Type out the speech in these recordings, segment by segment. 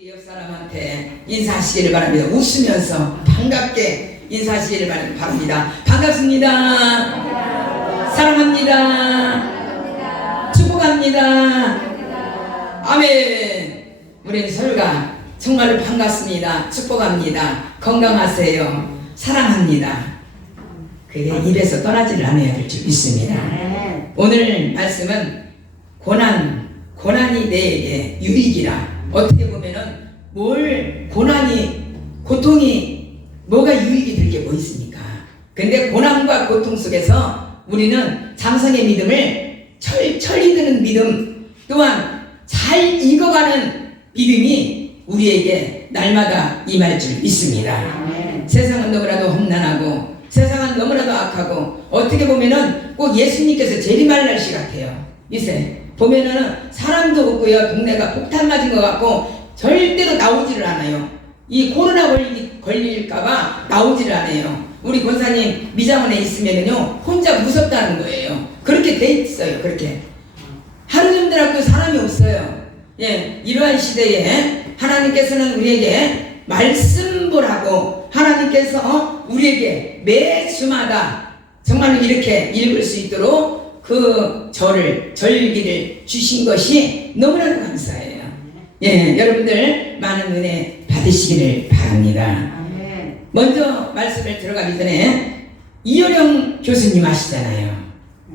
우리 옆 사람한테 인사하시기를 바랍니다. 웃으면서 반갑게 인사하시기를 바랍니다. 반갑습니다. 사랑합니다. 축복합니다. 아멘. 우리 설가 정말로 반갑습니다. 축복합니다. 건강하세요. 사랑합니다. 그게 입에서 떠나지를 않아야 될 줄 믿습니다. 오늘 말씀은 고난이 내게 유익이라. 어떻게 보면은 고통이 뭐가 유익이 될 게 뭐 있습니까? 근데 고난과 고통 속에서 우리는 장성의 믿음을 철철이 드는 믿음, 또한 잘 익어가는 믿음이 우리에게 날마다 임할 줄 믿습니다. 세상은 너무나도 험난하고 세상은 너무나도 악하고 어떻게 보면은 꼭 예수님께서 재림할 날씨 같아요. 이제 보면은 사람도 없고요, 동네가 폭탄 맞은 것 같고 절대로 나오지를 않아요. 이 코로나 걸릴까봐 나오지를 않아요. 우리 권사님 미장원에 있으면은요 혼자 무섭다는 거예요. 그렇게 돼 있어요. 그렇게 하루 종일하고 사람이 없어요. 예, 이러한 시대에 하나님께서는 우리에게 말씀보라고 하나님께서 우리에게 매 주마다 정말로 이렇게 읽을 수 있도록 그 절기를 주신 것이 너무나도 감사해요. 예, 여러분들 많은 은혜 받으시기를 바랍니다. 먼저 말씀을 들어가기 전에 이효령 교수님 아시잖아요.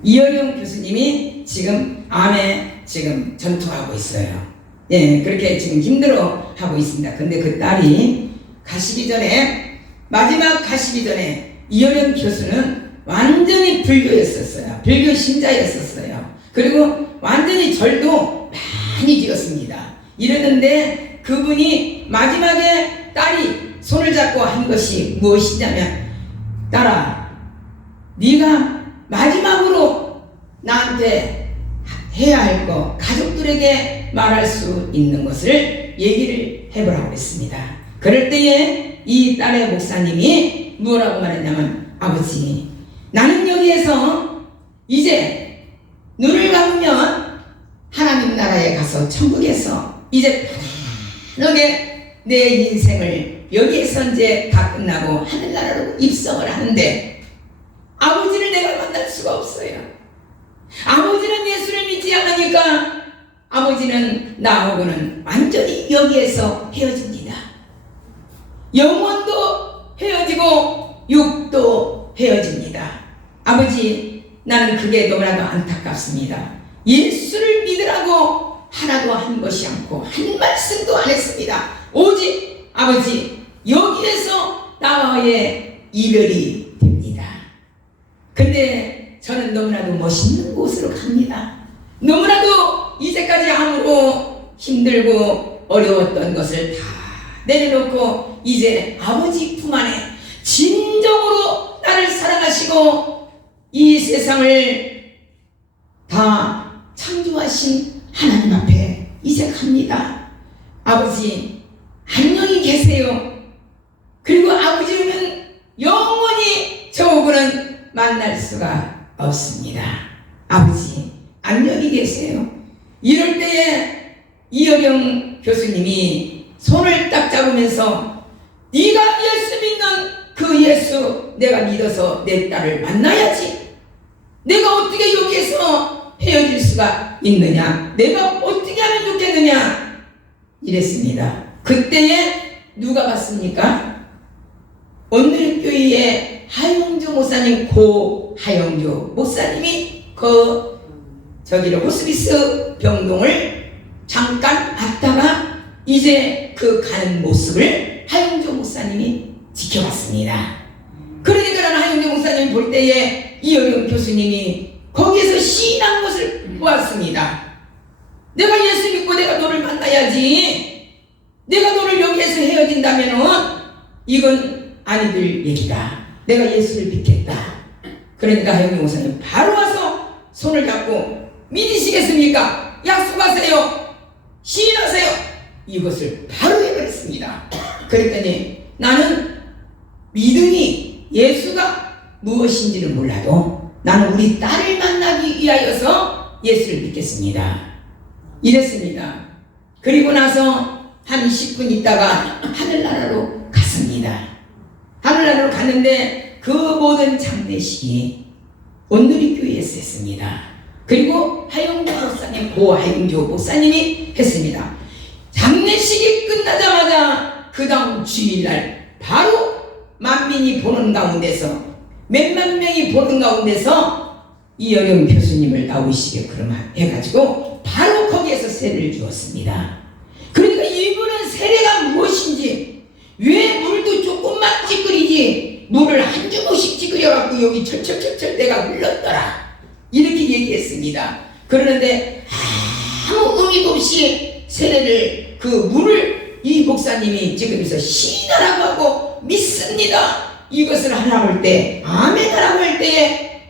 이효령 교수님이 지금 암에 지금 전투하고 있어요. 예, 그렇게 지금 힘들어하고 있습니다. 근데 그 딸이 마지막 가시기 전에 이효령 교수는 완전히 불교였었어요. 불교 신자였었어요. 그리고 완전히 절도 많이 지었습니다. 이랬는데 그분이 마지막에 딸이 손을 잡고 한 것이 무엇이냐면, 딸아, 네가 마지막으로 나한테 해야 할 거, 가족들에게 말할 수 있는 것을 얘기를 해보라고 했습니다. 그럴 때에 이 딸의 목사님이 뭐라고 말했냐면, 아버지, 나는 여기에서 이제 눈을 감으면 하나님 나라에 가서 천국에서 이제 편하게 내 인생을 여기에서 이제 다 끝나고 하늘나라로 입성을 하는데 아버지를 내가 만날 수가 없어요. 아버지는 예수를 믿지 않으니까 아버지는 나하고는 완전히 여기에서 헤어집니다. 영혼도 헤어지고 육도 헤어집니다. 아버지, 나는 그게 너무나도 안타깝습니다. 예수를 믿으라고 하나도 한 것이 않고 한 말씀도 안 했습니다. 오직 아버지, 여기에서 나와의 이별이 됩니다. 근데 저는 너무나도 멋있는 곳으로 갑니다. 너무나도 이제까지 암으로 힘들고 어려웠던 것을 다 내려놓고 이제 아버지 품 안에 진정으로 나를 사랑하시고 이 세상을 다 창조하신 하나님 앞에 이제 갑니다. 아버지, 안녕히 계세요. 그리고 아버지는 영원히 저하고는 만날 수가 없습니다. 아버지, 안녕히 계세요. 이럴 때에 이효령 교수님이 손을 딱 잡으면서, 네가 예수 믿는 그 예수 내가 믿어서 내 딸을 만나야지. 내가 어떻게 여기에서 헤어질 수가 있느냐, 내가 어떻게 하면 좋겠느냐 이랬습니다. 그때에 누가 봤습니까? 온누리교회의 하영조 목사님, 고 하영조 목사님이 호스피스 병동을 잠깐 왔다가 이제 그 가는 모습을 하영조 목사님이 지켜봤습니다. 그러니까 하영조 목사님이 볼 때에 이효령 교수님이 거기에서 시인한 것을 보았습니다. 내가 예수 믿고 내가 너를 만나야지. 내가 너를 여기에서 헤어진다면은 이건 아니들 얘기다. 내가 예수를 믿겠다. 그러니까 하영조 목사님 바로 와서 손을 잡고, 믿으시겠습니까? 약속하세요. 시인하세요. 이것을 바로 해버렸습니다. 그랬더니 나는 믿음이 예수가 무엇인지는 몰라도 나는 우리 딸을 만나기 위하여서 예수를 믿겠습니다. 이랬습니다. 그리고 나서 한 10분 있다가 하늘나라로 갔습니다. 하늘나라로 갔는데 그 모든 장례식이 온누리교회에서 했습니다. 그리고 하영조 목사님, 고 하영조 목사님이 했습니다. 장례식이 끝나자마자 그 다음 주일날 바로 만민이 보는 가운데서, 몇만 명이 보는 가운데서 이여령 교수님을 나오시게 그러면 해가지고 바로 거기에서 세례를 주었습니다. 그러니까 이분은 세례가 무엇인지, 왜 물도 조금만 찌그리지 물을 한 주먹씩 찌그려갖고 여기 철철철철 내가 흘렀더라, 이렇게 얘기했습니다. 그러는데 아무 의미도 없이 세례를, 그 물을 이 목사님이 지금에서 시인하라고 하고 믿습니다, 이것을 하라고 할 때, 아멘 하라고 할 때에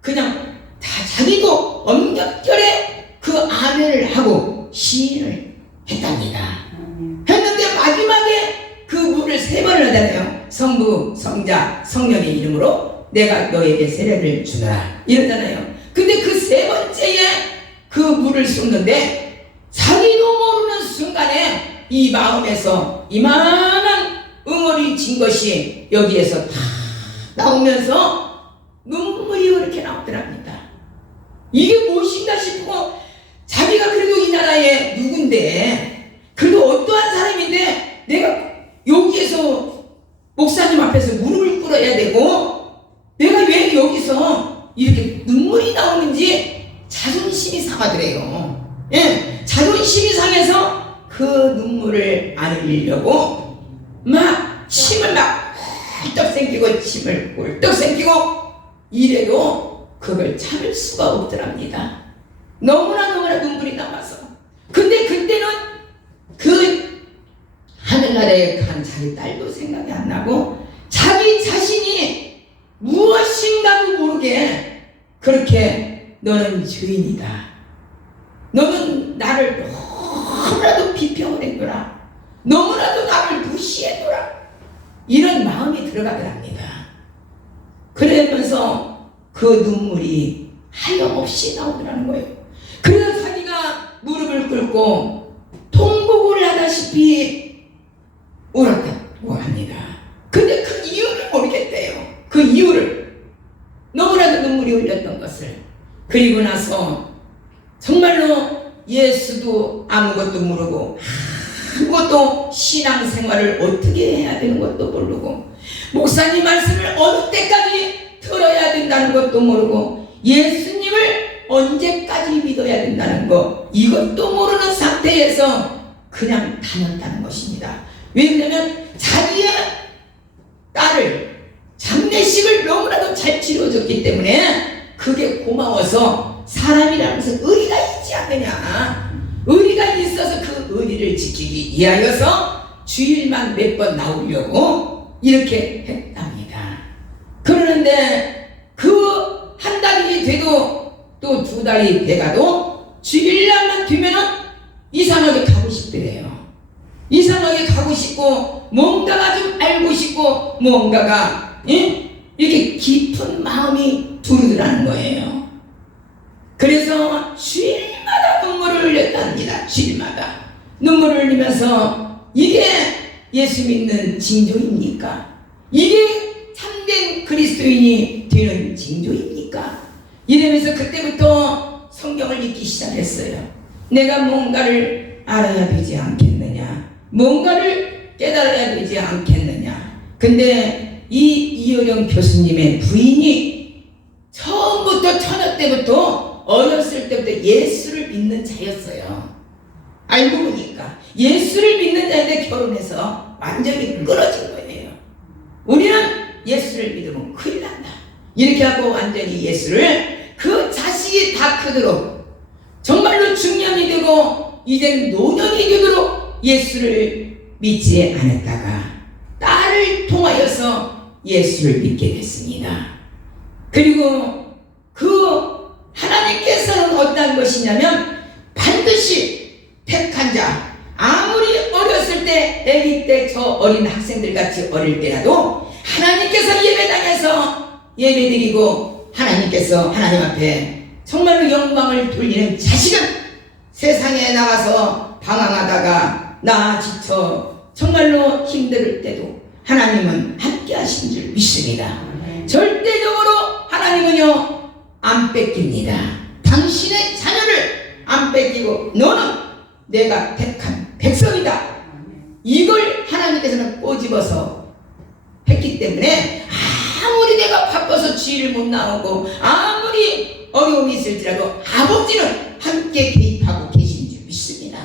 그냥 다 자기도 엄격결에 그 아멘을 하고 시인을 했답니다. 했는데 마지막에 그 물을 3번을 하잖아요. 성부, 성자, 성령의 이름으로 내가 너에게 세례를 주노라, 이러잖아요. 근데 그 3번째에 그 물을 쏟는데 자기도 모르는 순간에 이 마음에서 이만한 응어리 진 것이 여기에서 다 나오면서 눈물이 이렇게 나오더랍니다. 이게 무엇인가 싶고, 자기가 그래도 이 나라의 누군데, 그래도 어떠한 사람인데 내가 여기에서 목사님 앞에서 무릎을 꿇어야 되고, 내가 왜 여기서 이렇게 눈물이 나오는지 자존심이 상하더래요. 예, 자존심이 상해서 그 눈물을 안 흘리려고 막 침을 막 꿀떡 생기고 침을 꿀떡 생기고 이래도 그걸 참을 수가 없더랍니다. 너무나 눈물이 나와서. 근데 그때는 그 하늘나라에 간 자기 딸도 생각이 안 나고, 자기 자신이 무엇인가도 모르게 그렇게 너는 죄인이다, 너는 나를 너무나도 비평을 했더라, 너무나도 나를 무시했더라, 이런 마음이 들어가더랍니다. 그러면서 그 눈물이 하염없이 나오더라는 거예요. 그래서 자기가 무릎을 꿇고 통곡을 하다시피 울었다고 합니다. 근데 그 이유를 모르겠대요. 그 이유를, 너무나도 눈물이 흘렸던 것을. 그리고 나서 정말로 예수도 아무것도 모르고, 아무것도 신앙생활을 어떻게 해야 되는 것도 모르고, 목사님 말씀을 어느 때까지 들어야 된다는 것도 모르고, 예수님을 언제까지 믿어야 된다는 것, 이것도 모르는 상태에서 그냥 다녔다는 것입니다. 왜냐하면 자기의 딸을 장례식을 너무나도 잘 치러줬기 때문에 그게 고마워서, 사람이라면서 의리가 있지 않느냐, 의리가 있어서 그 의리를 지키기 위하여서 주일만 몇 번 나오려고 이렇게 했답니다. 그러는데 그 한 달이 돼도 또 2달이 돼가도 주일날만 되면은 이상하게 가고 싶더래요. 이상하게 가고 싶고, 뭔가가 좀 알고 싶고, 뭔가가 이렇게 깊은 마음이 두르더라는 거예요. 그래서 주일마다 눈물을 흘렸답니다. 주일마다 눈물을 흘리면서, 이게 예수 믿는 징조입니까? 이게 참된 그리스도인이 되는 징조입니까? 이러면서 그때부터 성경을 읽기 시작했어요. 내가 뭔가를 알아야 되지 않겠느냐, 뭔가를 깨달아야 되지 않겠느냐. 근데 이 이여령 교수님의 부인이 처음부터 처녀 때부터, 어렸을 때부터 예수를 믿는 자였어요. 알고 보니까 예수를 믿는 자인데 결혼해서 완전히 끊어진 거예요. 우리는 예수를 믿으면 큰일 난다, 이렇게 하고 완전히 예수를, 그 자식이 다 크도록, 정말로 중년이 되고 이제는 노년이 되도록 예수를 믿지 않았다가 딸을 통하여서 예수를 믿게 됐습니다. 그리고 그 하나님께서는 어떤 것이냐면, 반드시 택한 자, 아무리 어렸을 때, 아기 때 저 어린 학생들 같이 어릴 때라도 하나님께서 예배당에서 예배드리고, 하나님께서 하나님 앞에 정말로 영광을 돌리는 자식은 세상에 나가서 방황하다가 나 지쳐 정말로 힘들 때도 하나님은 함께 하신 줄 믿습니다. 절대적으로 하나님은요 안 뺏깁니다. 당신의 자녀를 안 뺏기고 너는 내가 택한 백성이다. 이걸 하나님께서는 꼬집어서 했기 때문에 아무리 내가 바빠서 주일을 못 나오고 아무리 어려움이 있을지라도 아버지는 함께 개입하고 계신 줄 믿습니다.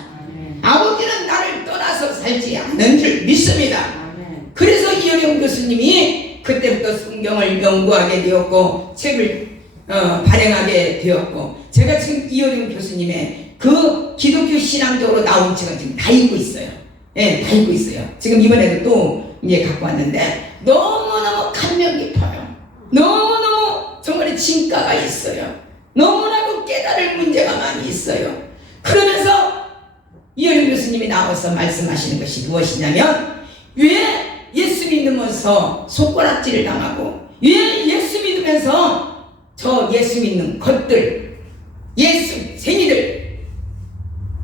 아버지는 나를 떠나서 살지 않는 줄 믿습니다. 그래서 이효령 교수님이 그때부터 성경을 연구하게 되었고 책을 발행하게 되었고 제가 지금 이효령 교수님의 그 기독교 신앙적으로 나온 책은 지금 다 읽고 있어요. 예, 다 읽고 있어요. 지금 이번에도 또 이제 갖고 왔는데 너무너무 감명 깊어요. 너무너무 정말 진가가 있어요. 너무나도 깨달을 문제가 많이 있어요. 그러면서 이효령 교수님이 나와서 말씀하시는 것이 무엇이냐면 왜 예수 믿으면서 손가락질을 당하고 왜 예수 믿으면서 저 예수 믿는 것들 예수 생이들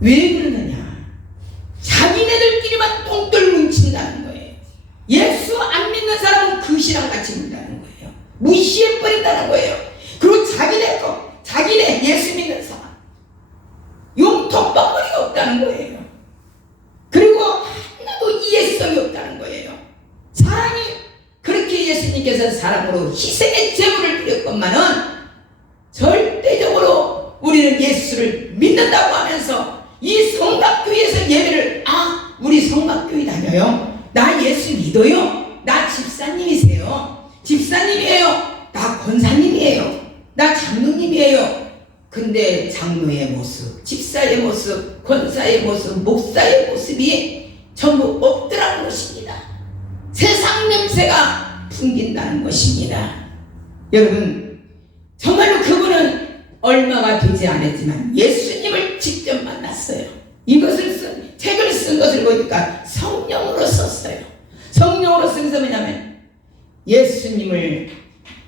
왜 그러느냐. 자기네들끼리만 똥들 뭉친다는 거예요. 예수 안 믿는 사람은 그 신앙 같이 본다는 거예요. 무시해버린다는 거예요. 그리고 자기네 거 자기네 예수 믿는 사람 용통방울이 없다는 거예요. 그리고 하나도 이해성이 없다는 거예요. 사람이 그렇게 예수님께서 사람으로 희생의 제물을 드렸건만은 절대적으로 우리는 예수를 믿는다고 하면서 이 성곽교회에서 예배를 우리 성곽교회 다녀요? 나 예수 믿어요? 나 집사님이세요? 집사님이에요? 나 권사님이에요? 나 장로님이에요? 근데 장로의 모습, 집사의 모습, 권사의 모습, 목사의 모습이 전부 없더라는 것입니다. 세상 냄새가 풍긴다는 것입니다. 여러분 정말로 그분은 얼마가 되지 않았지만 예수님을 직접 만났어요. 이것을 책을 쓴 것을 보니까 성령으로 썼어요. 성령으로 쓴 것은 뭐냐면 예수님을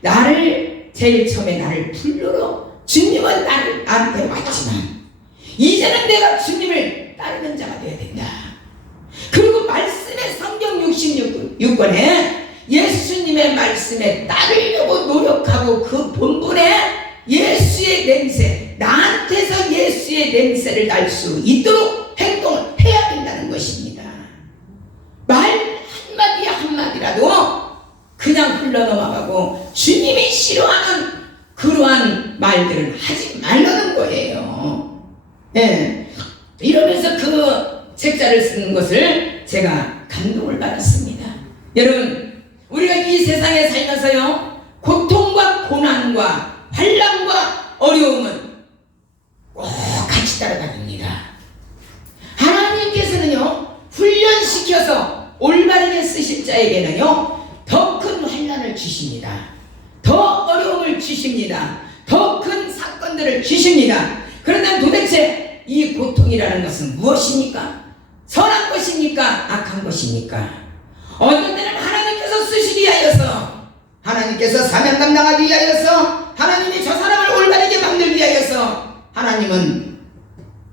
나를 제일 처음에 나를 불러러 주님은 나한테 왔지만 이제는 내가 주님을 따르는 자가 되어야 된다. 그리고 말씀의 성경 66권에 예수님의 말씀에 따르려고 노력하고 그 본분에 예수의 냄새 나한테서 예수의 냄새를 날 수 있도록 행동을 해야 된다는 것입니다. 말 한마디 한마디라도 그냥 흘러넘어가고 주님이 싫어하는 그러한 말들은 하지 말라는 거예요. 예. 이러면서 그 책자를 쓰는 것을 제가 감동을 받았습니다. 여러분 우리가 이 세상에 살면서요 고통과 고난과 환난과 어려움은 꼭 같이 따라다닙니다. 하나님께서는요 훈련시켜서 올바르게 쓰실 자에게는요 더 큰 환난을 주십니다. 더 어려움을 주십니다. 더 큰 사건들을 주십니다. 그런데 도대체 이 고통이라는 것은 무엇입니까? 선한 것입니까? 악한 것입니까? 어떤 때는 하나님께서 쓰시기 위하여서 하나님께서 사명 감당하기 위하여서 하나님이 저 사람을 올바르게 만들기 위하여서 하나님은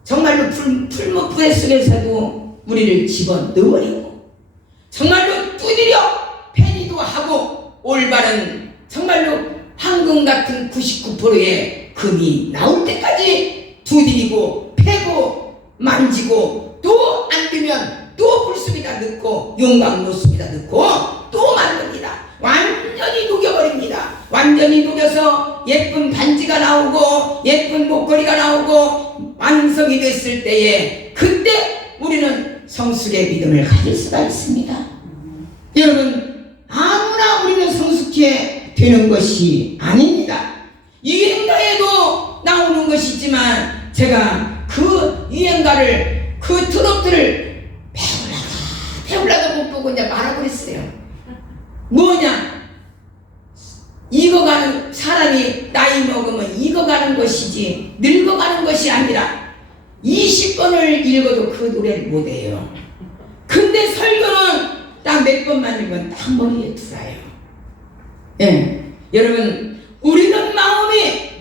정말로 풀무불에 속에서도 우리를 집어넣어버리고 정말로 두드려 패기도 하고 올바른 정말로 황금 같은 99%의 금이 나올 때까지 두드리고 패고 만지고 또 안 되면 또 불습이다 넣고 용광 노습이다 넣고 또 만듭니다. 완전히 녹여버립니다. 완전히 녹여서 예쁜 반지가 나오고 예쁜 목걸이가 나오고 완성이 됐을 때에 그때 우리는 성숙의 믿음을 가질 수가 있습니다. 여러분 아무나 우리는 성숙해 되는 것이 아닙니다. 유행가에도 나오는 것이지만 제가 그 유행가를 그 트로트를 배우려다 못 보고 이제 말아버렸어요. 뭐냐? 익어가는 사람이 나이 먹으면 익어가는 것이지 늙어가는 것이 아니라 20번을 읽어도 그 노래를 못해요. 근데 설교는 딱 몇 번만 읽으면 딱 머리에 들어요. 예, 여러분 우리는 마음이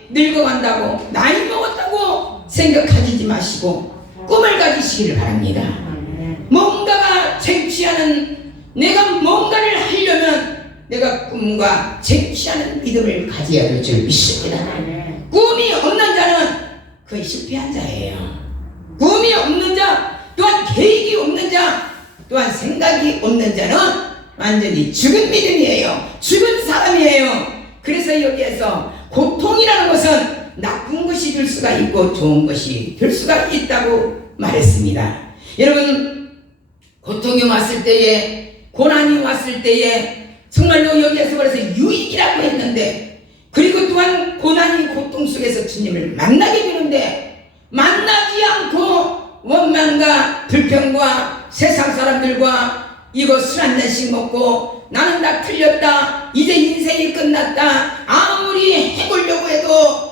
늙어간다고 나이 먹었다고 생각하지 마시고 꿈을 가지시기를 바랍니다. 쟁취하는, 내가 뭔가를 하려면 내가 꿈과 쟁취하는 믿음을 가져야 될 줄 믿습니다. 꿈이 없는 자는 거의 실패한 자예요. 꿈이 없는 자, 또한 계획이 없는 자, 또한 생각이 없는 자는 완전히 죽은 믿음이에요. 죽은 사람이에요. 그래서 여기에서 고통이라는 것은 나쁜 것이 될 수가 있고 좋은 것이 될 수가 있다고 말했습니다. 여러분, 고통이 왔을 때에, 고난이 왔을 때에 정말로 여기에서 그래서 유익이라고 했는데, 그리고 또한 고난이 고통 속에서 주님을 만나게 되는데, 만나지 않고 원망과 불평과 세상 사람들과 이거 술 한 잔씩 먹고 나는 다 틀렸다, 이제 인생이 끝났다, 아무리 해보려고 해도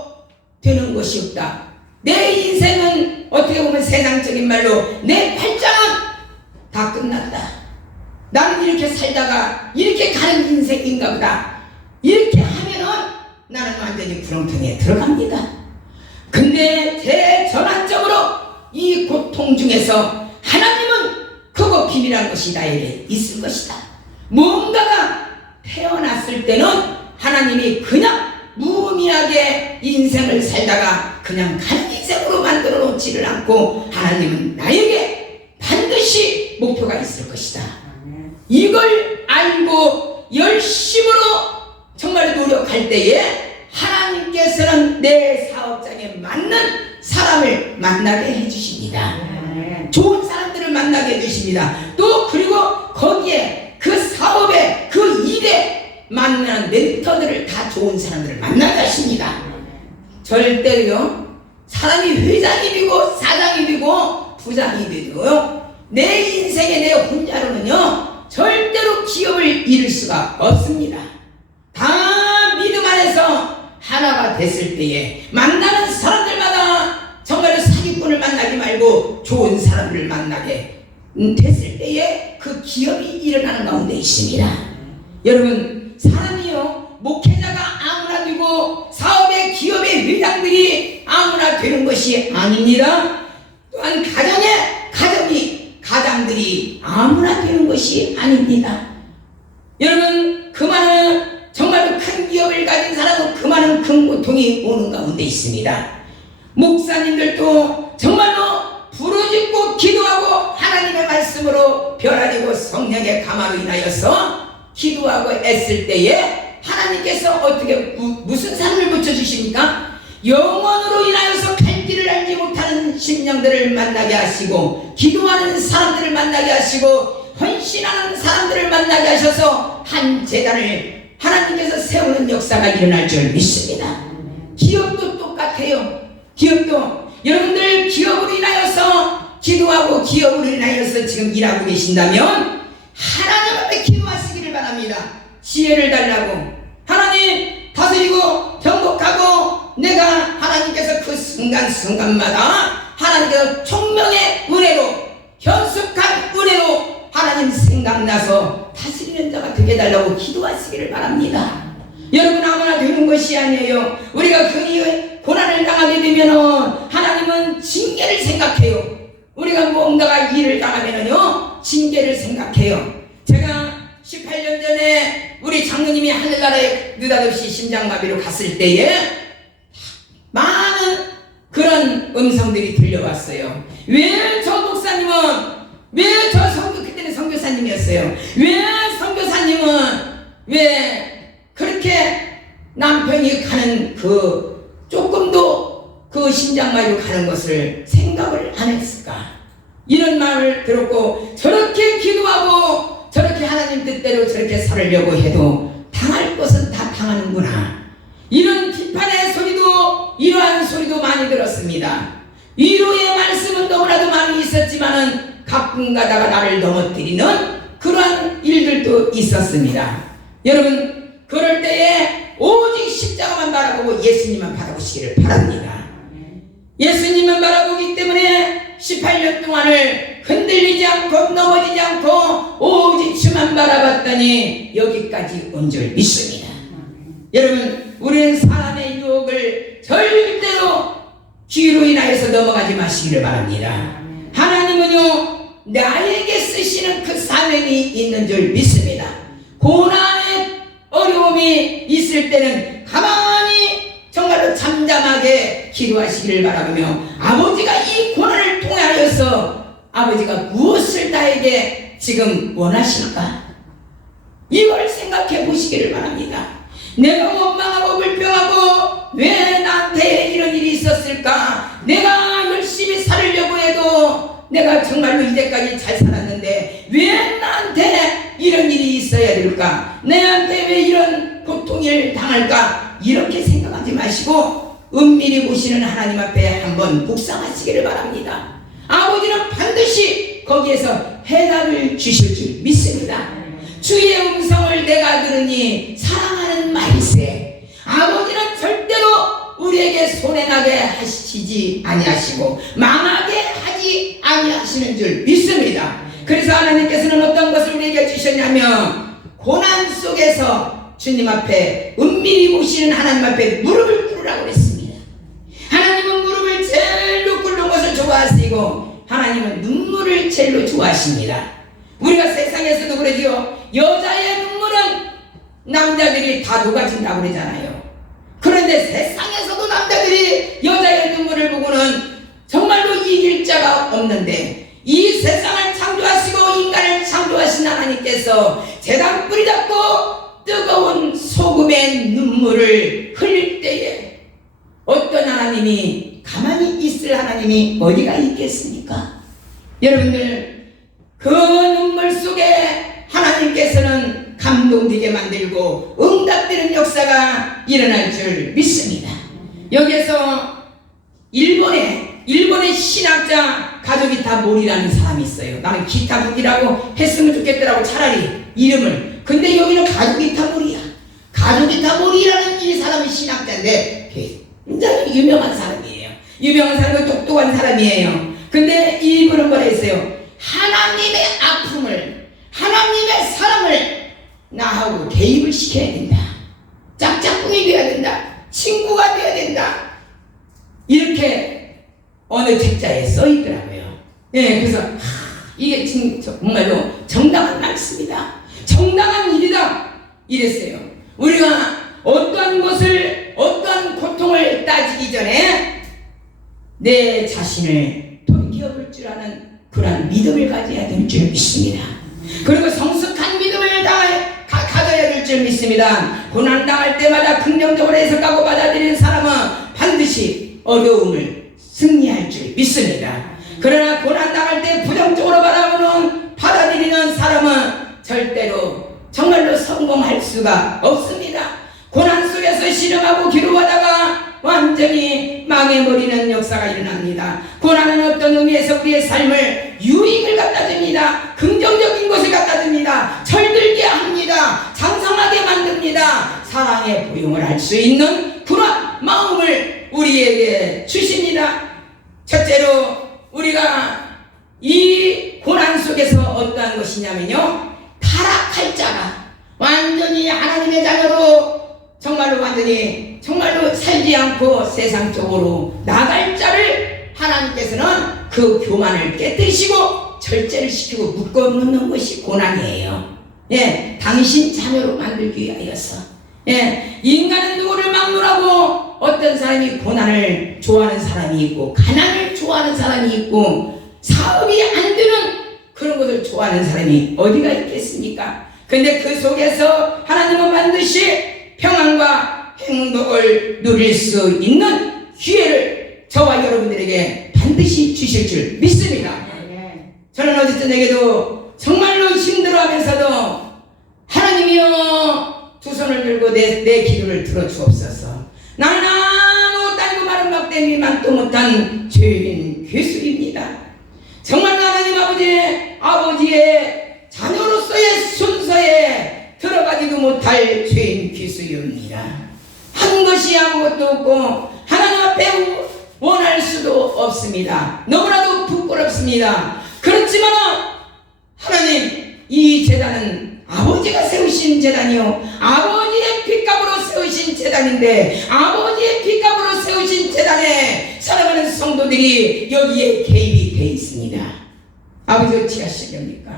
되는 것이 없다, 내 인생은 어떻게 보면 세상적인 말로 내 팔짱은 다 끝났다, 나는 이렇게 살다가 이렇게 가는 인생인가 보다, 이렇게 하면은 나는 완전히 구렁텅이에 들어갑니다. 근데 대전환적으로 이 고통 중에서 하나님은 그거 비밀한 것이 나에게 있을 것이다. 뭔가가 태어났을 때는 하나님이 그냥 무의미하게 인생을 살다가 그냥 가는 인생으로 만들어 놓지를 않고 하나님은 나에게 반드시 목표가 있을 것이다. 이걸 알고 열심으로 정말 노력할 때에 하나님께서는 내 사업장에 맞는 사람을 만나게 해주십니다. 좋은 사람들을 만나게 해주십니다. 또 그리고 거기에 그 사업에 그 일에 맞는 멘토들을 다 좋은 사람들을 만나게 하십니다. 절대로요, 사람이 회장이 되고 사장이 되고 부장이 되고요, 내 인생에 내 혼자로는요 절대로 기업을 이룰 수가 없습니다. 다 믿음 안에서 하나가 됐을 때에 만나는 사람들마다 정말로 사기꾼을 만나지 말고 좋은 사람들을 만나게 됐을 때에 그 기업이 일어나는 가운데 있습니다. 여러분, 사람이요, 목회자가 아무나 되고 사업의 기업의 회장들이 아무나 되는 것이 아닙니다. 또한 가장들이 아무나 되는 것이 아닙니다. 여러분, 그 많은 정말로 큰 기업을 가진 사람은 그 많은 큰 고통이 오는 가운데 있습니다. 목사님들도 정말로 부르짖고 기도하고 하나님의 말씀으로 변화되고 성령의 감화로 인하여서 기도하고 애쓸 때에 하나님께서 어떻게 무슨 삶을 붙여주십니까? 영원으로 인하여서 갈 길을 알지 못하는 심령들을 만나게 하시고, 기도하는 사람들을 만나게 하시고, 헌신하는 사람들을 만나게 하셔서 한 재단을 하나님께서 세우는 역사가 일어날 줄 믿습니다. 기업도 똑같아요. 기업도 여러분들 기업으로 인하여서 기도하고 기업으로 인하여서 지금 일하고 계신다면 하나님 앞에 기도하시기를 바랍니다. 지혜를 달라고, 하나님 다스리고 경복하고, 내가 하나님께서 그 순간순간마다 하나님께서 총명의 은혜로, 현숙한 은혜로 하나님 생각나서 다스리는 자가 되게 달라고 기도하시기를 바랍니다. 여러분, 아무나 되는 것이 아니에요. 우리가 그 고난을 당하게 되면은 하나님은 징계를 생각해요. 우리가 뭔가가 일을 당하면은요 징계를 생각해요. 제가 18년 전에 우리 장로님이 하늘나라에 느닷없이 심장마비로 갔을 때에 많은 그런 음성들이 들려왔어요. 왜 저 목사님은, 왜 저 그때는 선교사님이었어요. 왜 선교사님은 왜 그렇게 남편이 가는 그 조금도 그 심장마비로 가는 것을 생각을 안 했을까? 이런 말을 들었고, 저렇게 기도하고 저렇게 하나님 뜻대로 저렇게 살려고 해도 당할 것은 다 당하는구나. 이런 비판의 소리도, 이러한 소리도 많이 들었습니다. 위로의 말씀은 너무나도 많이 있었지만은 가끔 가다가 나를 넘어뜨리는 그러한 일들도 있었습니다. 여러분, 그럴 때에 오직 십자가만 바라보고 예수님만 바라보시기를 바랍니다. 예수님만 바라보기 때문에 18년 동안을 흔들리지 않고 넘어지지 않고 오직 주만 바라봤더니 여기까지 온 줄 믿습니다. 여러분, 우리는 사람의 유혹을 절대로 귀로 인하여서 넘어가지 마시기를 바랍니다. 하나님은요 나에게 쓰시는 그 사명이 있는 줄 믿습니다. 고난의 어려움이 있을 때는 가만히 정말로 잠잠하게 기도하시기를 바라며, 아버지가 이 고난을 통하여서 아버지가 무엇을 나에게 지금 원하실까? 이걸 생각해 보시기를 바랍니다. 내가 원망하고 불평하고 왜 나한테 이런 일이 있었을까? 내가 열심히 살려고 해도 내가 정말로 이제까지 잘 살았는데 왜 나한테 이런 일이 있어야 될까? 내한테 왜 이런 고통을 당할까? 이렇게 생각하지 마시고 은밀히 보시는 하나님 앞에 한번 묵상하시기를 바랍니다. 아버지는 반드시 거기에서 해답을 주실 줄 믿습니다. 주의 음성을 내가 들으니 사랑하는 말세. 아버지는 절대로 우리에게 손해나게 하시지 아니하시고 망하게 하지 아니하시는 줄 믿습니다. 그래서 하나님께서는 어떤 것을 우리에게 주셨냐면, 고난 속에서 주님 앞에 은밀히 보시는 하나님 앞에 무릎을 꿇으라고 했습니다. 하나님은 무릎을 제일로 꿇는 것을 좋아하시고 하나님은 눈물을 제일로 좋아하십니다. 우리가 세상에서도 그러지요. 여자의 눈물은 남자들이 다 녹아진다고 그러잖아요. 그런데 세상에서도 남자들이 여자의 눈물을 보고는 정말로 이길 자가 없는데, 이 세상을 창조하시고 인간을 창조하신 하나님께서 재단 뿌리 잡고 뜨거운 소금의 눈물을 흘릴 때에 어떤 하나님이 가만히 있을 하나님이 어디가 있겠습니까? 여러분들, 그 눈물 속에 하나님께서는 감동되게 만들고 응답되는 역사가 일어날 줄 믿습니다. 여기에서 일본의 신학자 가조기타모리라는 사람이 있어요. 나는 기타북이라고 했으면 좋겠더라고, 차라리 이름을. 근데 여기는 가조기타모리야. 가조기타모리라는 이 사람이 신학자인데 굉장히 유명한 사람이에요. 유명한 사람이고 똑똑한 사람이에요. 근데 이분은 뭐라 했어요? 하나님의 아픔을, 하나님의 사랑을 나하고 대입을 시켜야 된다. 짝짝꿍이 되어야 된다. 친구가 되어야 된다. 이렇게 어느 책자에 써있더라고요. 예, 그래서 이게 지금 정말로 정당한 말씀이다. 정당한 일이다. 이랬어요. 우리가 어떠한 것을, 어떠한 고통을 따지기 전에 내 자신을 돌이켜볼 줄 아는 그런 믿음을 가져야 될 줄 믿습니다. 그리고 성숙한 믿음을 가져야 될 줄 믿습니다. 고난당할 때마다 긍정적으로 해석하고 받아들이는 사람은 반드시 어려움을 승리할 줄 믿습니다. 그러나 고난당할 때 부정적으로 받아들이는 사람은 절대로 정말로 성공할 수가 없습니다. 고난 속에서 신음하고 기도하다가 완전히 망해버리는 역사가 일어납니다. 고난은 어떤 의미에서 우리의 삶을 유익을 갖다 줍니다. 긍정적인 것을 갖다 줍니다. 철들게 합니다. 장성하게 만듭니다. 사랑의 포용을 할 수 있는 그런 마음을 우리에게 주십니다. 첫째로 우리가 이 고난 속에서 어떠한 것이냐면요, 타락할 자가 완전히 하나님의 자녀로 정말로 살지 않고 세상 쪽으로 나갈 자를 하나님께서는 그 교만을 깨뜨리시고 절제를 시키고 묶어놓는 것이 고난이에요. 예, 당신 자녀로 만들기 위하여서. 예, 인간은 누구를 막론하고 어떤 사람이 고난을 좋아하는 사람이 있고 가난을 좋아하는 사람이 있고 사업이 안 되는 그런 것을 좋아하는 사람이 어디가 있겠습니까? 근데 그 속에서 하나님은 반드시 평안과 행복을 누릴 수 있는 기회를 저와 여러분들에게 반드시 주실 줄 믿습니다. 저는 어제 저녁에도 정말로 힘들어하면서도 하나님이여 두 손을 들고 내 기도를 들어주옵소서. 나는 아무것도 아니고 마른 막대미만도 못한 죄인 괴수입니다. 정말 하나님 아버지의 자녀로서의 순서에 들어가지도 못할 죄인 괴수입니다. 한 것이 아무것도 없고 하나님 앞에 원할 수도 없습니다. 너무나도 부끄럽습니다. 그렇지만 하나님, 이 제단은 아버지가 세우신 제단이요, 아버지의 핏값으로 세우신 제단인데 아버지의 핏값으로 세우신 제단에 사랑하는 성도들이 여기에 개입이 되어 있습니다. 아버지 어찌 하시렵니까?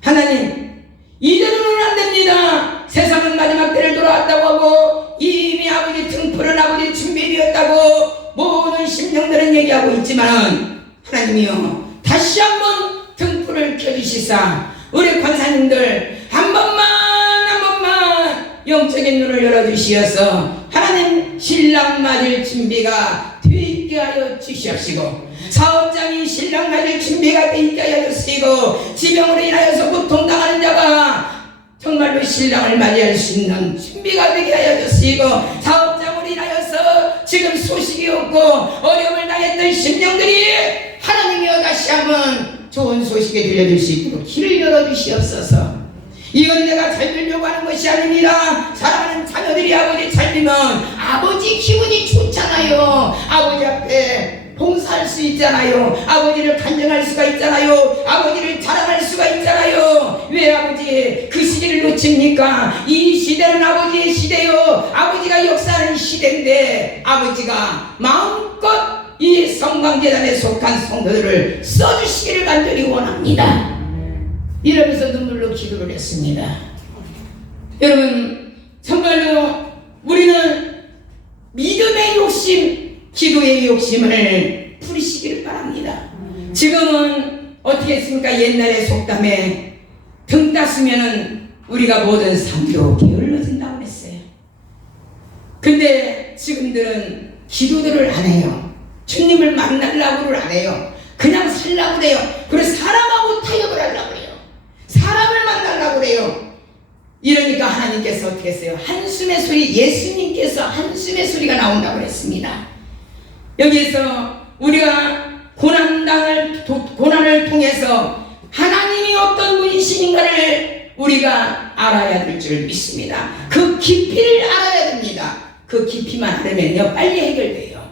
하나님, 이대로는 안 됩니다. 세상은 마지막 때를 돌아왔다고 하고 이미 아버지 등불은 아버지 준비되었다고 모든 심령들은 얘기하고 있지만 하나님이여, 다시 한번 등불을 켜주시사 우리 권사님들 한 번만 영적인 눈을 열어주시어서 하나님 신랑 맞을 준비가 되어 있게 하여 주시옵시고, 사업장이 신랑 맞을 준비가 되어 있게 하여 주시고, 지병으로 인하여서 고통당하는 자가 정말로 신랑을 맞이할 수 있는 준비가 되게 하여 주시고, 사업장으로 인하여서 지금 소식이 없고 어려움을 당했던 심령들이 하나님이여 다시 한번 좋은 소식을 들려줄 수 있도록 길을 열어주시옵소서. 이건 내가 살려고 하는 것이 아닙니다. 사랑하는 자녀들이 아버지 살리면 아버지 기분이 좋잖아요. 아버지 앞에 봉사할 수 있잖아요. 아버지를 간증할 수가 있잖아요. 아버지를 자랑할 수가 있잖아요. 왜 아버지 그 시기를 놓칩니까? 이 시대는 아버지의 시대요. 아버지가 역사하는 시대인데 아버지가 마음껏 이 성광재단에 속한 성도들을 써주시기를 간절히 원합니다. 이러면서 눈물로 기도를 했습니다. 여러분, 정말로 우리는 믿음의 욕심, 기도의 욕심을 부리시기를 바랍니다. 지금은 어떻게 했습니까? 옛날에 속담에 등 땄으면 우리가 모든 삶도 게을러진다고 했어요. 근데 지금들은 기도들을 안 해요. 주님을 만나려고를 안 해요. 그냥 살려고 그래요. 그래서 사람하고 타협을 하려고 그래요. 사람을 만나려고 그래요. 이러니까 하나님께서 어떻게 했어요? 한숨의 소리, 예수님께서 한숨의 소리가 나온다고 했습니다. 여기에서 우리가 고난을 통해서 하나님이 어떤 분이신가를 우리가 알아야 될 줄 믿습니다. 그 깊이를 알아야 됩니다. 그 깊이만 알으면요 빨리 해결돼요.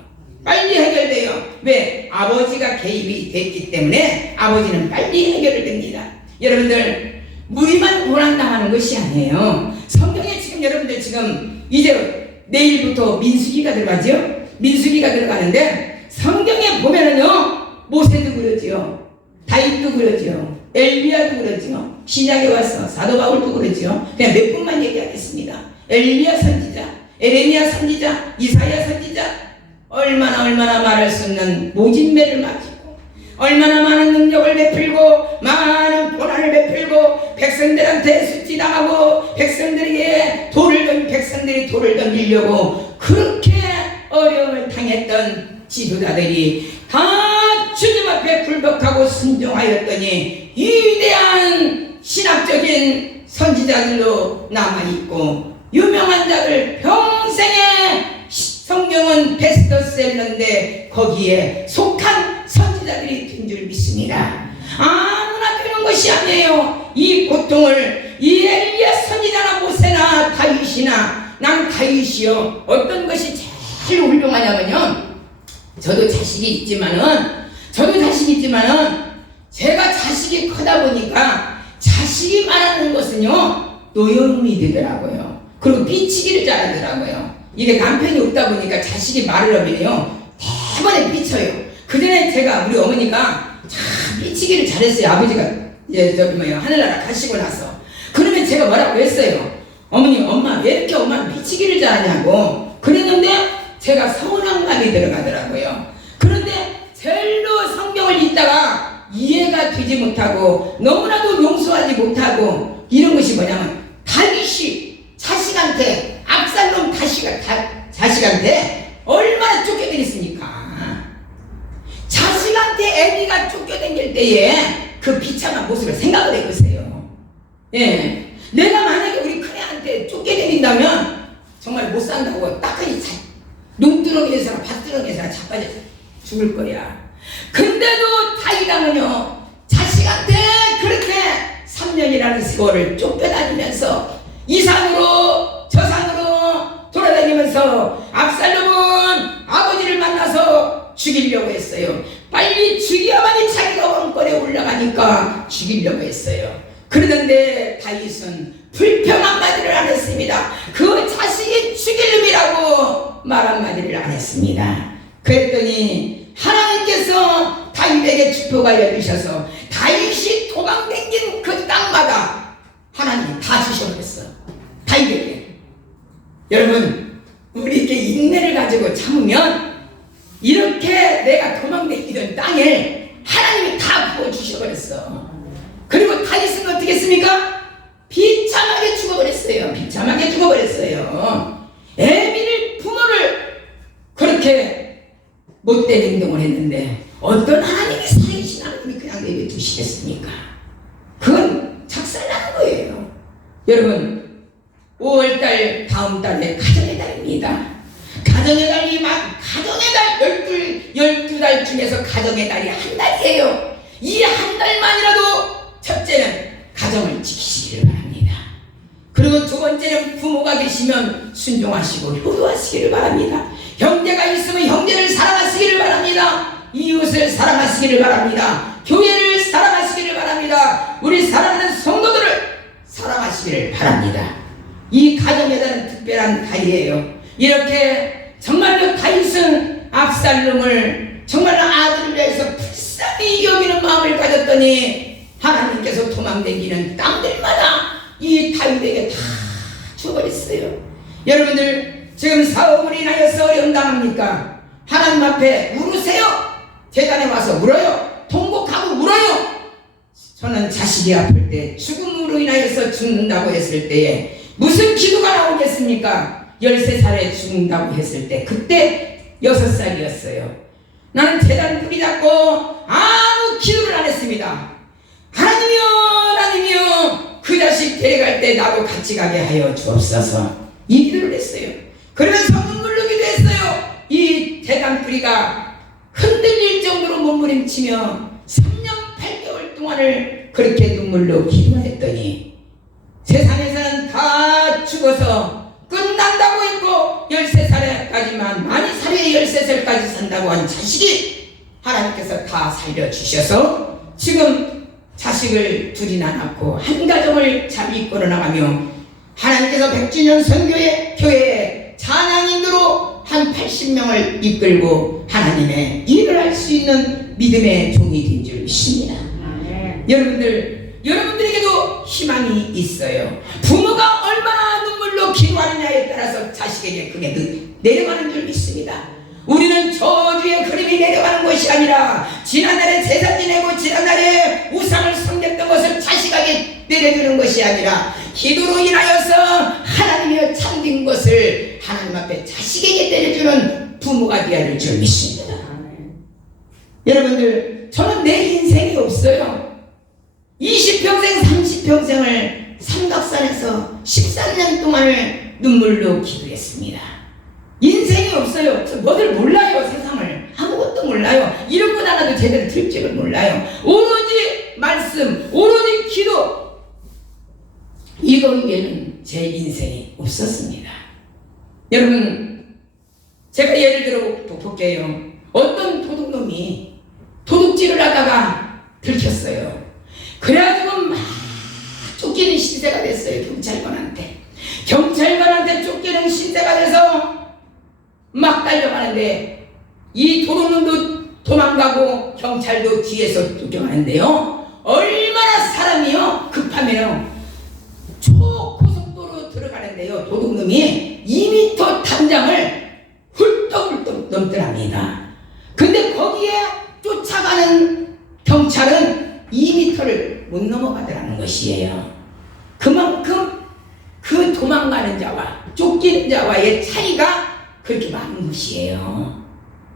빨리 해결돼요. 왜? 아버지가 개입이 됐기 때문에 아버지는 빨리 해결됩니다. 여러분들, 우리만 고난당하는 것이 아니에요. 성경에 지금 여러분들 지금 이제 내일부터 민수기가 들어가죠. 민수기가 들어가는데 성경에 보면은요 모세도 그러지요, 다윗도 그러지요, 엘리야도 그러지요, 신약에 와서 사도 바울도 그러지요. 그냥 몇 분만 얘기하겠습니다. 엘리야 선지자, 에레미야 선지자, 이사야 선지자, 얼마나 말할 수 없는 모진매를 맞고 얼마나 많은 능력을 베풀고 많은 고난을 베풀고 백성들한테 숙지당하고 백성들이 돌을 던지려고 그렇게 어려움을 당했던 지도자들이 다 주님 앞에 굴복하고 순종하였더니 위대한 신학적인 선지자들로 남아있고 유명한 자들 평생에 성경은 베스트셀러인데 거기에 속한 선지자들이 된 줄 믿습니다. 아무나 되는 것이 아니에요. 이 고통을 이 엘리야 선지자나 모세나 다윗이나, 난 다윗이요 어떤 것이 제일 훌륭하냐면요, 저도 자식이 있지만은 제가 자식이 크다 보니까 자식이 말하는 것은요 노여움이 되더라고요. 그리고 삐치기를 잘하더라고요. 이게 남편이 없다 보니까 자식이 말을 하면요 대번에 삐쳐요. 그전에 제가 우리 어머니가 참 삐치기를 잘했어요. 아버지가 하늘나라 가시고 나서. 그러면 제가 뭐라고 했어요? 어머니, 엄마 왜 이렇게 엄마는 삐치기를 잘하냐고 그랬는데 제가 서운한 감이 들어가더라고요. 그런데 별로 성경을 읽다가 이해가 되지 못하고 너무나도 용서하지 못하고 이런 것이 뭐냐면, 다윗이 자식한테, 압살롬 자식한테 얼마나 쫓겨다녔습니까? 자식한테 애비가 쫓겨다닐 때에 그 비참한 모습을 생각을 해보세요. 예, 내가 만약에 우리 큰애한테 쫓겨다닌다면 정말 못 산다고 딱하니 눈두렁이에서나 밭두렁이에서나 자빠져 죽을 거야. 근데도 다윗왕은요 자식한테 그렇게 3년이라는 세월을 쫓겨다니면서 이 산으로 저 산으로 돌아다니면서 압살롬은 아버지를 만나서 죽이려고 했어요. 빨리 죽여야만이 자기가 왕권에 올라가니까 죽이려고 했어요. 그러는데 다윗은 불평 한마디를 안 했습니다. 그 자식이 죽일 놈이라고 말 한마디를 안 했습니다. 그랬더니 하나님께서 다윗에게 축복하여 주셔서 다윗이 다윗이 도망댕긴 그 땅마다 하나님이 다 주셔버렸어. 다윗에게. 여러분, 우리에게 인내를 가지고 참으면 이렇게 내가 도망댕기던 땅을 하나님이 다 부어주셔버렸어. 그리고 다윗은 어떻게 했습니까? 비참하게 죽어버렸어요. 비참하게 죽어버렸어요. 애비를 부모를 그렇게 못된 행동을 했는데 어떤 하나님이 살아계신 하나님이 그냥 내버려두시겠습니까? 그건 작살나는 거예요. 여러분, 5월달 다음 달에 가정의 달입니다. 가정의 달이 가정의 달 12달 중에서 가정의 달이 한 달이에요. 이 한 달만이라도 첫째는 가정을 지키시기를 바랍니다. 그리고 두 번째는 부모가 계시면 순종하시고 효도하시기를 바랍니다. 형제가 있으면 형제를 사랑하시기를 바랍니다. 이웃을 사랑하시기를 바랍니다. 교회를 사랑하시기를 바랍니다. 우리 사랑하는 성도들을 사랑하시기를 바랍니다. 이 가정에 대한 특별한 달이에요. 이렇게 정말로 다윗은 압살롬을 정말로 아들을 위해서 불쌍히 여기는 마음을 가졌더니 하나님께서 도망다니는 땅들마다 이 다윗에게 다 줘버렸어요. 여러분들 지금 사업을 인하여서 어려움 당합니까? 하나님 앞에 울으세요. 재단에 와서 울어요. 통곡하고 울어요. 저는 자식이 아플 때 죽음으로 인하여서 죽는다고 했을 때에 무슨 기도가 나오겠습니까? 13살에 죽는다고 했을 때 그때 6살이었어요. 나는 재단 뿌리 잡고 아무 기도를 안 했습니다. 하나님이여, 하나님이여, 그 자식 데려갈 때 나도 같이 가게 하여 주옵소서. 이 기도를 했어요. 그러면서 눈물로 기도했어요. 이 재단 뿌리가 흔들릴 정도로 몸부림치며 3년 8개월 동안을 그렇게 눈물로 기도했더니 세상에서는 다 죽어서 끝난다고 했고 13살까지만 많이 살려 13살까지 산다고 한 자식이 하나님께서 다 살려주셔서 지금 자식을 둘이나 낳고 한 가정을 잘 이끌어 나가며 하나님께서 100주년 선교회 교회에 찬양인으로 한 80명을 이끌고 하나님의 일을 할 수 있는 믿음의 종이 된 줄 믿습니다. 여러분들에게도 희망이 있어요. 부모가 얼마나 눈물로 기도하느냐에 따라서 자식에게 그게 내려가는 줄 믿습니다. 우리는 저주의 그림이 내려가는 것이 아니라 지난날에 제사 지내고 지난날에 우상을 섬겼던 것을 자식에게 내려주는 것이 아니라 기도로 인하여서 하나님의 참된 것을 하나님 앞에 자식에게 내려주는 부모가 되어야 될 줄 믿습니다. 여러분들, 저는 내 인생이 없어요. 20평생 30평생을 삼각산에서 13년 동안을 눈물로 기도했습니다. 인생이 없어요. 저 뭐들 몰라요. 세상을 아무것도 몰라요. 이런 것 하나도 제대로 들 줄을 몰라요. 오로지 말씀, 오로지 기도, 이거 외에는 제 인생이 없었습니다. 여러분, 제가 예를 들어 볼게요. 어떤 도둑놈이 도둑질을 하다가 들켰어요. 그래가지고 막 쫓기는 신세가 됐어요. 경찰관한테 쫓기는 신세가 돼서 막 달려가는데 이 도둑놈도 도망가고 경찰도 뒤에서 쫓겨가는데요. 얼마나 사람이요 급하면요 초고속도로 들어가는데요. 도둑놈이 2m 단장을 훌떡훌떡 넘더랍니다. 근데 거기에 쫓아가는 경찰은 2m를 못 넘어가더라는 것이에요. 그만큼 그 도망가는 자와 쫓기는 자와의 차이가 그렇게 많은 것이에요.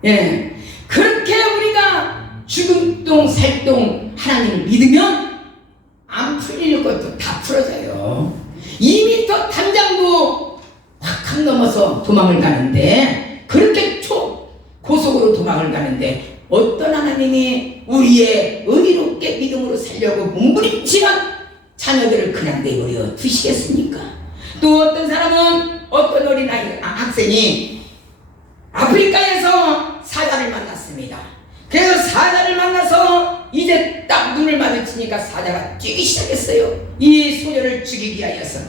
예. 그렇게 우리가 죽음동 살동 하나님을 믿으면 안 풀릴 것도 다 풀어져요. 2m 단장도 확 넘어서 도망을 가는데 그렇게 고속으로 도망을 가는데 어떤 하나님이 우리의 의롭게 믿음으로 살려고 몸부림치는 자녀들을 그냥 내버려 두시겠습니까? 또 어떤 사람은 어떤 어린아이 학생이 아프리카에서 사자를 만났습니다. 그래서 사자를 만나서 이제 딱 눈을 마주치니까 사자가 뛰기 시작했어요. 이 소녀를 죽이기 위하여서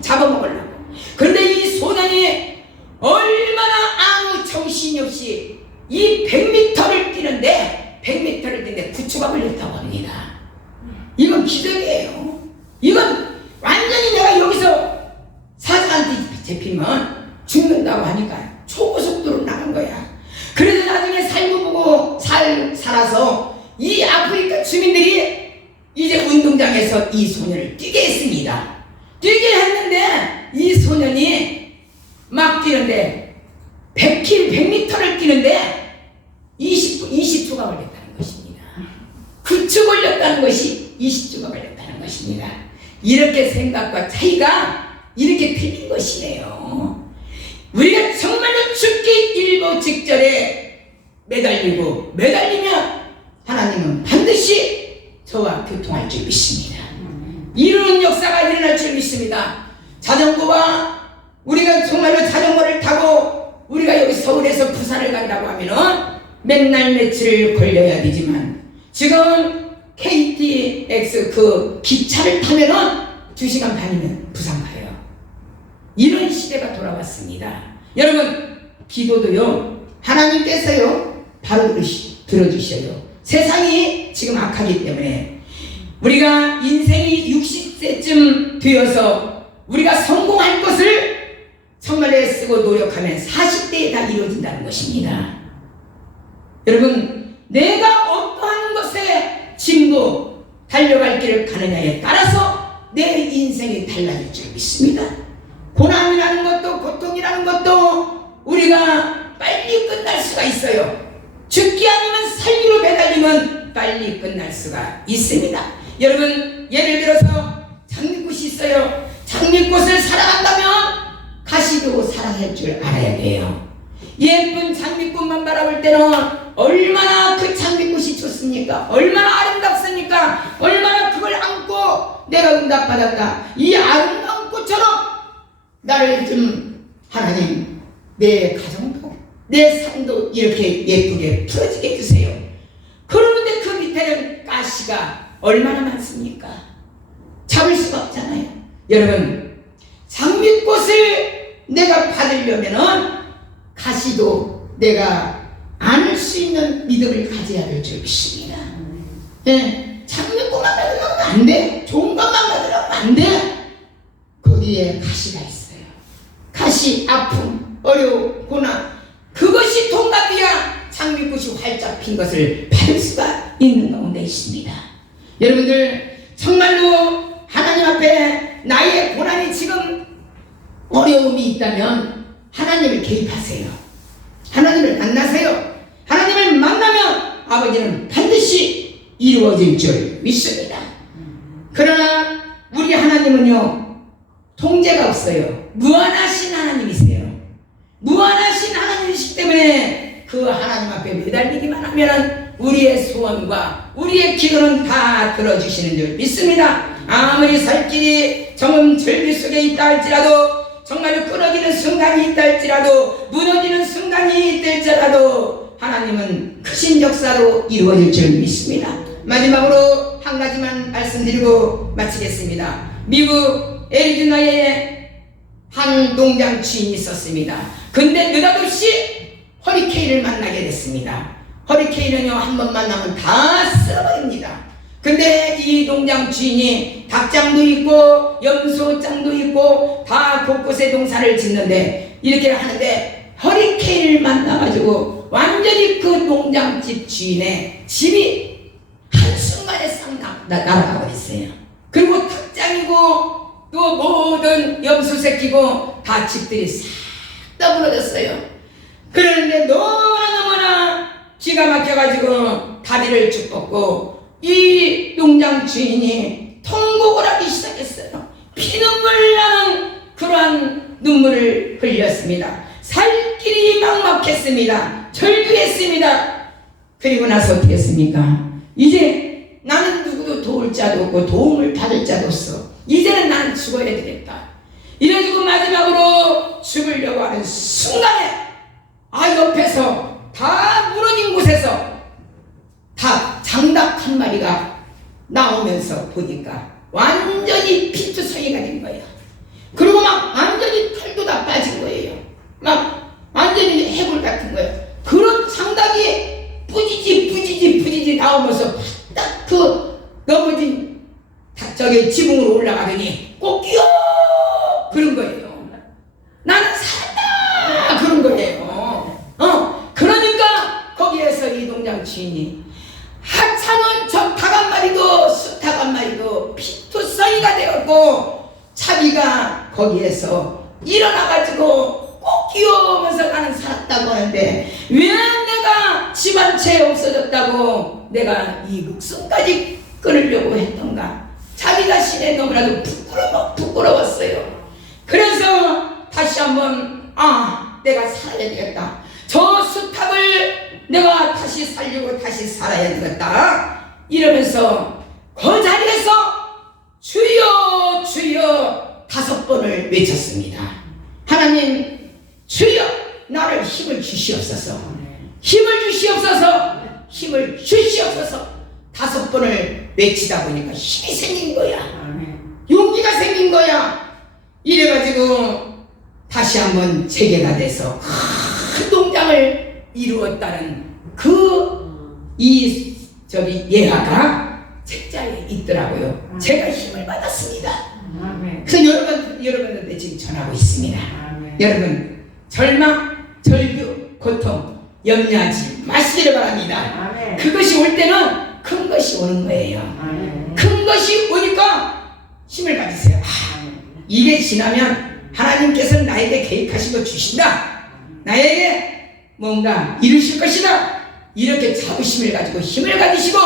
잡아먹으려고. 그런데 이 소년이 얼마나 아무 정신이 없이 이 100m를 뛰는데 9초가 걸렸다고 합니다. 기적이에요. 이건 완전히 내가 여기서 사자한테 잡히면 죽는다고 하니까 초고속도로 나간 거야. 그래서 나중에 살고 보고 살아서 이 아프리카 주민들이 이제 운동장에서 이 소년을 뛰게 했습니다. 뛰게 했는데 이 소년이 막 뛰는데 100m를 뛰는데 20초가 걸렸다는 것입니다. 9초 걸렸다는 것이 20초가 걸렸다는 것입니다. 이렇게 생각과 차이가 이렇게 틀린 것이네요. 우리가 정말로 죽기 일보 직전에 매달리면 하나님은 반드시 저와 교통할 줄 믿습니다. 이루는 역사가 일어날 줄 믿습니다. 자전거와 우리가 정말로 자전거를 타고 우리가 여기 서울에서 부산을 간다고 하면은 맨날 며칠 걸려야 되지만 지금 KTX 그 기차를 타면은 2시간 반이면 부산 가요. 이런 시대가 돌아왔습니다. 여러분, 기도도요, 하나님께서요, 바로 들어주셔요. 세상이 지금 악하기 때문에 우리가 인생이 60세쯤 되어서 우리가 성공할 것을 정말 애쓰고 노력하면 40대에 다 이루어진다는 것입니다. 여러분, 내가 어떠한 것에 진보 달려갈 길을 가느냐에 따라서 내 인생이 달라질 줄 믿습니다. 고난이라는 것도 고통이라는 것도 우리가 빨리 끝날 수가 있어요. 죽기 아니면 살기로 매달리면 빨리 끝날 수가 있습니다. 여러분, 예를 들어서 장미꽃이 있어요. 장미꽃을 사랑한다면 가시도 사랑할 줄 알아야 돼요. 예쁜 장미꽃만 바라볼 때는 얼마나 그 장미꽃이 좋습니까? 얼마나 아름답습니까? 얼마나 그걸 안고 내가 응답받았다, 이 아름다운 꽃처럼 나를 좀 하나님 내 가정도 내 삶도 이렇게 예쁘게 풀어지게 해주세요. 그러는데 그 밑에는 가시가 얼마나 많습니까? 잡을 수가 없잖아요. 여러분, 장미꽃을 내가 받으려면은 가시도 내가 안을 수 있는 믿음을 가져야 될 줄 믿습니다. 예, 장미꽃만 받으려면 안 돼. 좋은 것만 받으려면 안 돼. 거기에 가시가 있어요. 가시, 아픔, 어려움, 고난, 그것이 통갑이야 장미꽃이 활짝 핀 것을 받을 수가 있는 가운데 있습니다. 여러분들, 정말로 하나님 앞에 나의 고난이 지금 어려움이 있다면 하나님을 개입하세요. 하나님을 만나세요. 하나님을 만나면 아버지는 반드시 이루어질 줄 믿습니다. 그러나 우리 하나님은요, 통제가 없어요. 무한하신 하나님이세요. 무한하신 하나님이시기 때문에 그 하나님 앞에 매달리기만 하면 우리의 소원과 우리의 기도는 다 들어주시는 줄 믿습니다. 아무리 살 길이 정음 절비 속에 있다 할지라도, 정말로 끊어지는 순간이 있다 할지라도, 무너지는 순간이 있을지라도 하나님은 크신 역사로 이루어질 줄 믿습니다. 마지막으로 한 가지만 말씀드리고 마치겠습니다. 미국 애리조나에 한 농장 주인이 있었습니다. 근데 느닷없이 허리케인을 만나게 됐습니다. 허리케인은요, 한 번 만나면 다 쓸어버립니다. 근데 이 농장 주인이 닭장도 있고 염소장도 있고 다 곳곳에 농사를 짓는데, 이렇게 하는데 허리케인을 만나가지고 완전히 그 농장집 주인의 집이 한순간에 싹 날아가 버렸어요. 그리고 닭장이고 또 모든 염소 새끼고 다 집들이 싹 다 무너졌어요. 그러는데 너무나 기가 막혀가지고 다리를 쭉 뻗고 이 농장 주인이 통곡을 하기 시작했어요. 피눈물 나는 그러한 눈물을 흘렸습니다. 살 길이 막막했습니다. 절규했습니다. 그리고 나서 어떻게 했습니까? 이제 나는 누구도 도울 자도 없고 도움을 받을 자도 없어. 이제는 나는 죽어야 되겠다. 이래가지고 마지막으로 죽으려고 하는 순간에 옆에서 다 무너진 곳에서 닭, 장닭 한 마리가 나오면서 보니까 완전히 피투성이가 된 거예요. 그리고 막 완전히 털도 다 빠진 거예요. 막 완전히 해골 같은 거예요. 그런 장닭이 뿌지지 나오면서 딱 그 넘어진 저기 지붕으로 올라가더니 꽃기요 그런 거예요. 나는 살았다 그런 거예요. 그러니까 거기에서 이 농장 주인이 하찮은 저 닭 한 마리도 수탉 한 마리도 피투성이가 되었고 자기가 거기에서 일어나가지고 꼭 끼워오면서 나는 살았다고 하는데 왜 내가 집안 채 없어졌다고 내가 이 목숨까지 끊으려고 했던가. 자기 자신에 너무나도 부끄러웠어요. 그래서 다시 한번 내가 살아야 되겠다. 저 수탉을 내가 다시 살려고 다시 살아야 되겠다 이러면서 그 자리에서 주여 주여 5번을 외쳤습니다. 하나님 주여 나를 힘을 주시옵소서. 힘을 주시옵소서. 힘을 주시옵소서. 5번을 외치다 보니까 힘이 생긴 거야. 용기가 생긴 거야. 이래가지고 다시 한번 재개가 돼서 큰 농장을 이루었다는 저기 예화가 책자에 있더라고요. 제가 힘을 받았습니다. 그래서 여러분한테 지금 전하고 있습니다. 여러분 절망, 절규, 고통 염려하지 마시기를 바랍니다. 그것이 올 때는 큰 것이 오는 거예요. 큰 것이 오니까 힘을 가지세요. 이게 지나면 하나님께서는 나에게 계획하신 거 주신다. 나에게 뭔가 이루실 것이다. 이렇게 자부심을 가지고 힘을 가지시고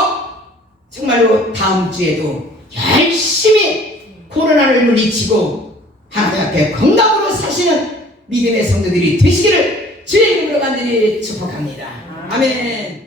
정말로 다음 주에도 열심히 코로나를 물리치고 하나님 앞에 건강으로 사시는 믿음의 성도들이 되시기를 주의 이름으로 간절히 축복합니다. 아멘.